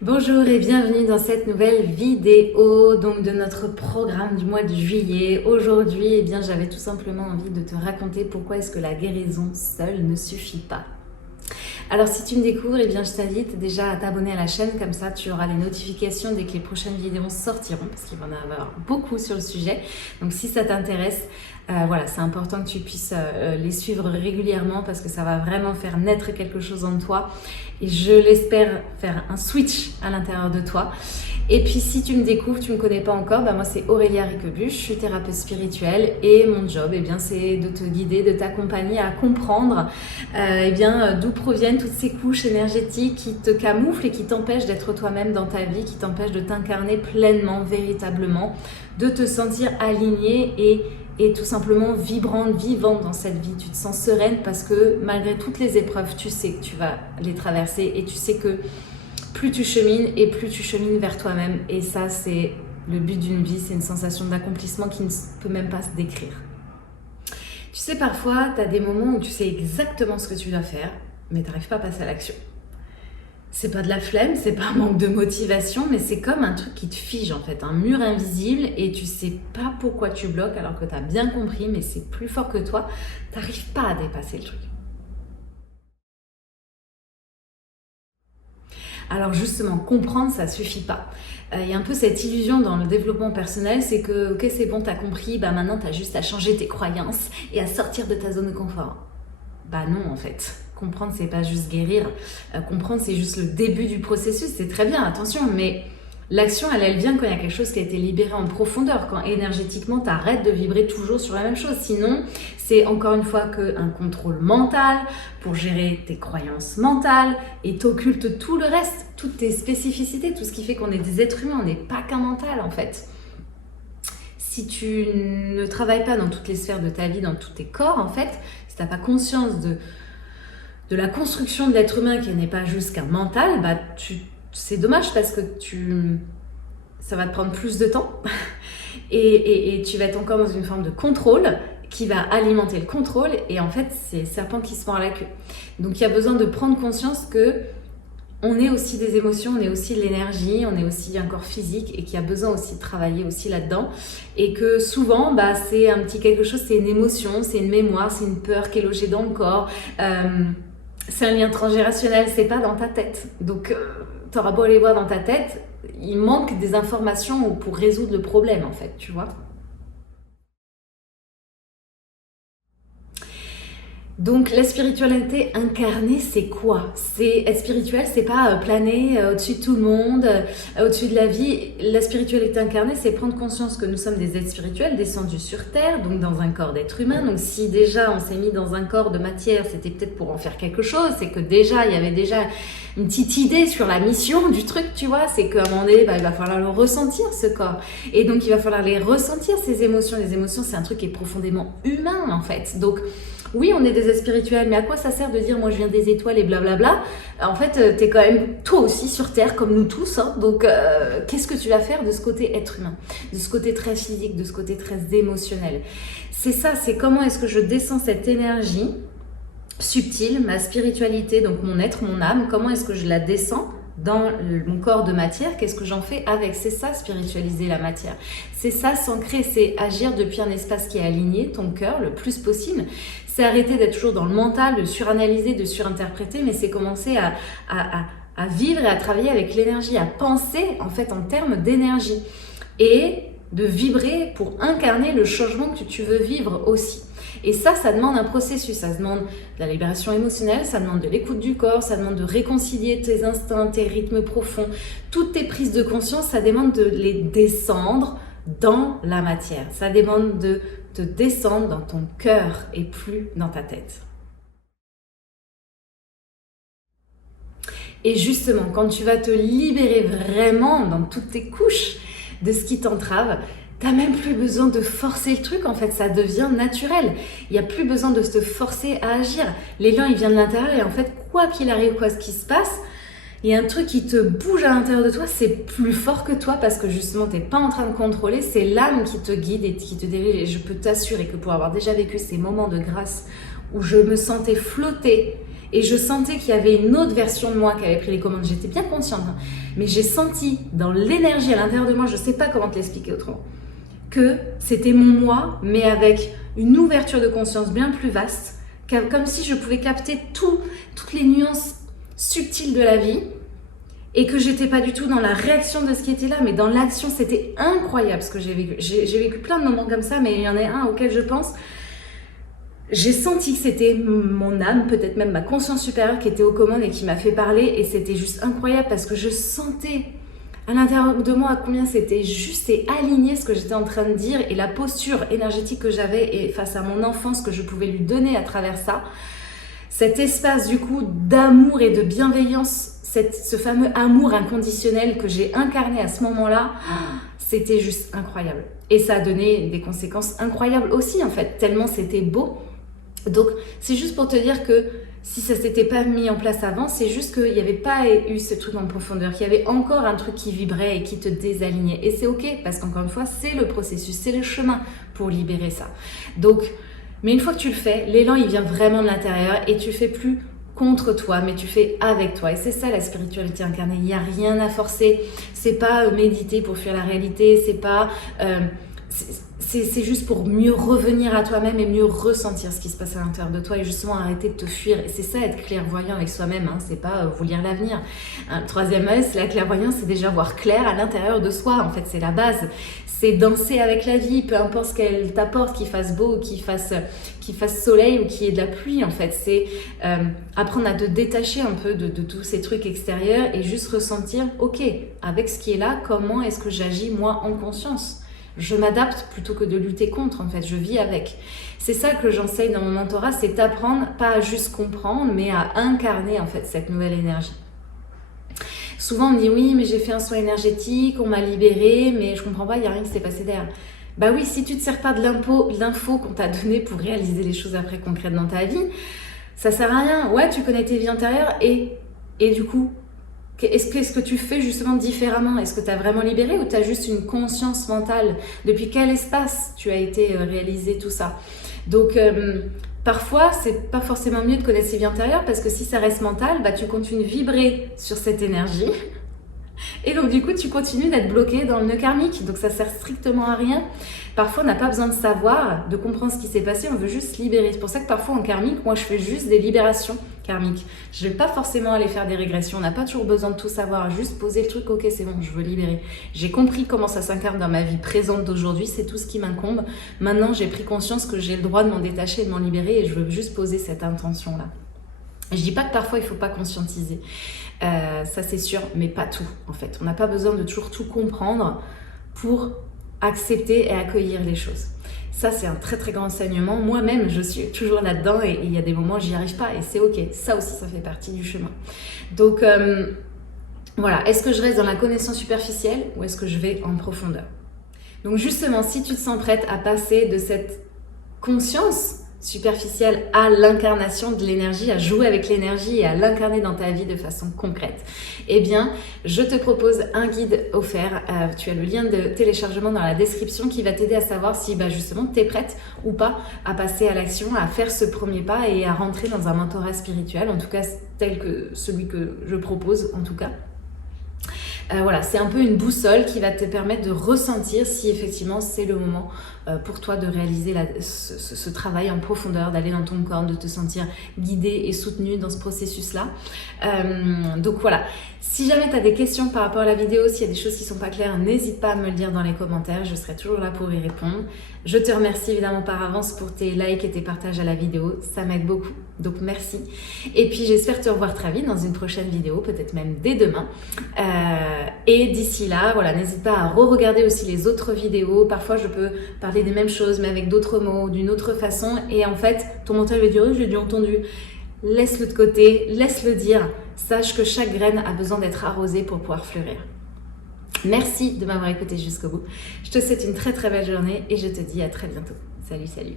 Bonjour et bienvenue dans cette nouvelle vidéo donc de notre programme du mois de juillet. Aujourd'hui, j'avais tout simplement envie de te raconter pourquoi est-ce que la guérison seule ne suffit pas. Alors si tu me découvres, je t'invite déjà à t'abonner à la chaîne, comme ça tu auras les notifications dès que les prochaines vidéos sortiront, parce qu'il va y en avoir beaucoup sur le sujet. Donc si ça t'intéresse, c'est important que tu puisses les suivre régulièrement, parce que ça va vraiment faire naître quelque chose en toi et je l'espère faire un switch à l'intérieur de toi. Et puis si tu me découvres, tu ne me connais pas encore, moi c'est Aurélia Riquebuche, je suis thérapeute spirituelle et mon job c'est de te guider, de t'accompagner à comprendre d'où proviennent toutes ces couches énergétiques qui te camouflent et qui t'empêchent d'être toi-même dans ta vie, qui t'empêchent de t'incarner pleinement, véritablement, de te sentir aligné et tout simplement vibrante, vivante dans cette vie. Tu te sens sereine parce que malgré toutes les épreuves, tu sais que tu vas les traverser et tu sais que plus tu chemines et plus tu chemines vers toi-même. Et ça, c'est le but d'une vie, c'est une sensation d'accomplissement qui ne peut même pas se décrire. Tu sais, parfois, tu as des moments où tu sais exactement ce que tu dois faire, mais tu n'arrives pas à passer à l'action. C'est pas de la flemme, c'est pas un manque de motivation, mais c'est comme un truc qui te fige en fait, un mur invisible et tu sais pas pourquoi tu bloques alors que tu as bien compris, mais c'est plus fort que toi, tu n'arrives pas à dépasser le truc. Alors justement, comprendre, ça suffit pas. Il y a un peu cette illusion dans le développement personnel, c'est que ok, c'est bon, t'as compris, maintenant t'as juste à changer tes croyances et à sortir de ta zone de confort. Non en fait. Comprendre, c'est pas juste guérir. Comprendre, c'est juste le début du processus. C'est très bien, attention, mais l'action, elle vient quand il y a quelque chose qui a été libéré en profondeur, quand énergétiquement, tu arrêtes de vibrer toujours sur la même chose. Sinon, c'est encore une fois qu'un contrôle mental pour gérer tes croyances mentales et t'occulte tout le reste, toutes tes spécificités, tout ce qui fait qu'on est des êtres humains, on n'est pas qu'un mental en fait. Si tu ne travailles pas dans toutes les sphères de ta vie, dans tous tes corps en fait, si tu n'as pas conscience de la construction de l'être humain qui n'est pas juste qu'un mental, c'est dommage parce que ça va te prendre plus de temps et tu vas être encore dans une forme de contrôle qui va alimenter le contrôle et en fait c'est le serpent qui se mord la queue. Donc il y a besoin de prendre conscience que on est aussi des émotions, on est aussi de l'énergie, on est aussi un corps physique et qu'il y a besoin aussi de travailler aussi là-dedans et que souvent c'est un petit quelque chose, c'est une émotion, c'est une mémoire, c'est une peur qui est logée dans le corps. C'est un lien transgénérationnel, c'est pas dans ta tête. Donc, t'auras beau aller voir dans ta tête, il manque des informations pour résoudre le problème, en fait, tu vois. Donc, la spiritualité incarnée, c'est quoi? Être spirituel, c'est pas planer au-dessus de tout le monde, au-dessus de la vie. La spiritualité incarnée, c'est prendre conscience que nous sommes des êtres spirituels descendus sur Terre, donc dans un corps d'être humain. Donc, si déjà on s'est mis dans un corps de matière, c'était peut-être pour en faire quelque chose. C'est que déjà, il y avait déjà une petite idée sur la mission du truc, tu vois. C'est qu'à un moment donné, il va falloir le ressentir, ce corps. Et donc, il va falloir les ressentir, ces émotions. Les émotions, c'est un truc qui est profondément humain, en fait. Donc, oui, on est des êtres spirituels, mais à quoi ça sert de dire moi je viens des étoiles et blablabla? En fait, t'es quand même toi aussi sur Terre, comme nous tous. Donc, qu'est-ce que tu vas faire de ce côté être humain, de ce côté très physique, de ce côté très émotionnel? C'est ça, c'est comment est-ce que je descends cette énergie subtile, ma spiritualité, donc mon être, mon âme, comment est-ce que je la descends dans mon corps de matière, qu'est-ce que j'en fais avec? C'est ça, spiritualiser la matière. C'est ça, s'ancrer, c'est agir depuis un espace qui est aligné, ton cœur, le plus possible. C'est arrêter d'être toujours dans le mental, de suranalyser, de surinterpréter, mais c'est commencer à vivre et à travailler avec l'énergie, à penser en fait en termes d'énergie et de vibrer pour incarner le changement que tu veux vivre aussi. Et ça demande un processus, ça demande de la libération émotionnelle, ça demande de l'écoute du corps, ça demande de réconcilier tes instincts, tes rythmes profonds. Toutes tes prises de conscience, ça demande de les descendre dans la matière. Ça demande de te descendre dans ton cœur et plus dans ta tête. Et justement, quand tu vas te libérer vraiment dans toutes tes couches de ce qui t'entrave, t'as même plus besoin de forcer le truc, en fait, ça devient naturel. Il n'y a plus besoin de te forcer à agir. L'élan, il vient de l'intérieur et en fait, quoi qu'il arrive, quoi ce qui se passe, il y a un truc qui te bouge à l'intérieur de toi, c'est plus fort que toi parce que justement, t'es pas en train de contrôler, c'est l'âme qui te guide et qui te dirige. Et je peux t'assurer que pour avoir déjà vécu ces moments de grâce où je me sentais flotter et je sentais qu'il y avait une autre version de moi qui avait pris les commandes. J'étais bien consciente, hein, mais j'ai senti dans l'énergie à l'intérieur de moi, je ne sais pas comment te l'expliquer autrement, que c'était mon moi, mais avec une ouverture de conscience bien plus vaste, comme si je pouvais capter toutes les nuances subtiles de la vie, et que j'étais pas du tout dans la réaction de ce qui était là, mais dans l'action. C'était incroyable ce que j'ai vécu. J'ai vécu plein de moments comme ça, mais il y en a un auquel je pense. J'ai senti que c'était mon âme, peut-être même ma conscience supérieure qui était aux commandes et qui m'a fait parler, et c'était juste incroyable parce que je sentais à l'intérieur de moi à combien c'était juste et aligné ce que j'étais en train de dire, et la posture énergétique que j'avais et face à mon enfance que je pouvais lui donner à travers ça. Cet espace du coup d'amour et de bienveillance, ce fameux amour inconditionnel que j'ai incarné à ce moment-là, c'était juste incroyable. Et ça a donné des conséquences incroyables aussi en fait, tellement c'était beau. Donc c'est juste pour te dire que si ça s'était pas mis en place avant, c'est juste qu'il n'y avait pas eu ce truc en profondeur, qu'il y avait encore un truc qui vibrait et qui te désalignait. Et c'est ok, parce qu'encore une fois, c'est le processus, c'est le chemin pour libérer ça. Donc, mais une fois que tu le fais, l'élan il vient vraiment de l'intérieur et tu fais plus contre toi, mais tu fais avec toi. Et c'est ça la spiritualité incarnée. Il n'y a rien à forcer. C'est pas méditer pour fuir la réalité. C'est pas... c'est juste pour mieux revenir à toi-même et mieux ressentir ce qui se passe à l'intérieur de toi et justement arrêter de te fuir. Et c'est ça être clairvoyant avec soi-même, hein. C'est pas vous lire l'avenir. Un troisième œil, c'est la clairvoyance, c'est déjà voir clair à l'intérieur de soi. En fait, c'est la base. C'est danser avec la vie, peu importe ce qu'elle t'apporte, qu'il fasse beau, qu'il fasse soleil ou qu'il y ait de la pluie. En fait, c'est apprendre à te détacher un peu de tous ces trucs extérieurs et juste ressentir, ok, avec ce qui est là, comment est-ce que j'agis moi en conscience ? Je m'adapte plutôt que de lutter contre, en fait, je vis avec. C'est ça que j'enseigne dans mon mentorat, c'est d'apprendre, pas à juste comprendre, mais à incarner en fait cette nouvelle énergie. Souvent on me dit oui, mais j'ai fait un soin énergétique, on m'a libérée, mais je comprends pas, il n'y a rien qui s'est passé derrière. Bah oui, si tu ne te sers pas de l'info qu'on t'a donnée pour réaliser les choses après concrètes dans ta vie, ça sert à rien. Ouais, tu connais tes vies antérieures et du coup, qu'est-ce que tu fais justement différemment? Est-ce que tu as vraiment libéré ou tu as juste une conscience mentale? Depuis quel espace tu as été réalisé tout ça? Donc, parfois, c'est pas forcément mieux de connaître ses vies antérieures parce que si ça reste mental, bah, tu continues de vibrer sur cette énergie. Et donc, du coup, tu continues d'être bloqué dans le nœud karmique. Donc, ça sert strictement à rien. Parfois, on n'a pas besoin de savoir, de comprendre ce qui s'est passé. On veut juste libérer. C'est pour ça que parfois, en karmique, moi, je fais juste des libérations karmiques. Je ne vais pas forcément aller faire des régressions. On n'a pas toujours besoin de tout savoir. Juste poser le truc. Ok, c'est bon, je veux libérer. J'ai compris comment ça s'incarne dans ma vie présente d'aujourd'hui. C'est tout ce qui m'incombe. Maintenant, j'ai pris conscience que j'ai le droit de m'en détacher, de m'en libérer. Et je veux juste poser cette intention-là. Je dis pas que parfois il faut pas conscientiser, ça c'est sûr, mais pas tout en fait. On n'a pas besoin de toujours tout comprendre pour accepter et accueillir les choses. Ça c'est un très très grand enseignement. Moi-même je suis toujours là-dedans et il y a des moments où j'y arrive pas et c'est ok. Ça aussi ça fait partie du chemin. Donc voilà, est-ce que je reste dans la connaissance superficielle ou est-ce que je vais en profondeur? Donc justement, si tu te sens prête à passer de cette conscience superficielle à l'incarnation de l'énergie, à jouer avec l'énergie et à l'incarner dans ta vie de façon concrète, eh bien, je te propose un guide offert. Tu as le lien de téléchargement dans la description qui va t'aider à savoir si justement tu es prête ou pas à passer à l'action, à faire ce premier pas et à rentrer dans un mentorat spirituel, en tout cas tel que celui que je propose en tout cas. Voilà, c'est un peu une boussole qui va te permettre de ressentir si effectivement c'est le moment pour toi de réaliser ce travail en profondeur, d'aller dans ton corps, de te sentir guidé et soutenu dans ce processus-là. Donc voilà, si jamais tu as des questions par rapport à la vidéo, s'il y a des choses qui ne sont pas claires, n'hésite pas à me le dire dans les commentaires, je serai toujours là pour y répondre. Je te remercie évidemment par avance pour tes likes et tes partages à la vidéo, ça m'aide beaucoup, donc merci. Et puis j'espère te revoir très vite dans une prochaine vidéo, peut-être même dès demain. Et d'ici là, voilà, n'hésite pas à re-regarder aussi les autres vidéos. Parfois, je peux parler des mêmes choses, mais avec d'autres mots, d'une autre façon. Et en fait, ton mental va dire « j'ai déjà entendu ». Laisse-le de côté, laisse-le dire. Sache que chaque graine a besoin d'être arrosée pour pouvoir fleurir. Merci de m'avoir écouté jusqu'au bout. Je te souhaite une très très belle journée et je te dis à très bientôt. Salut, salut.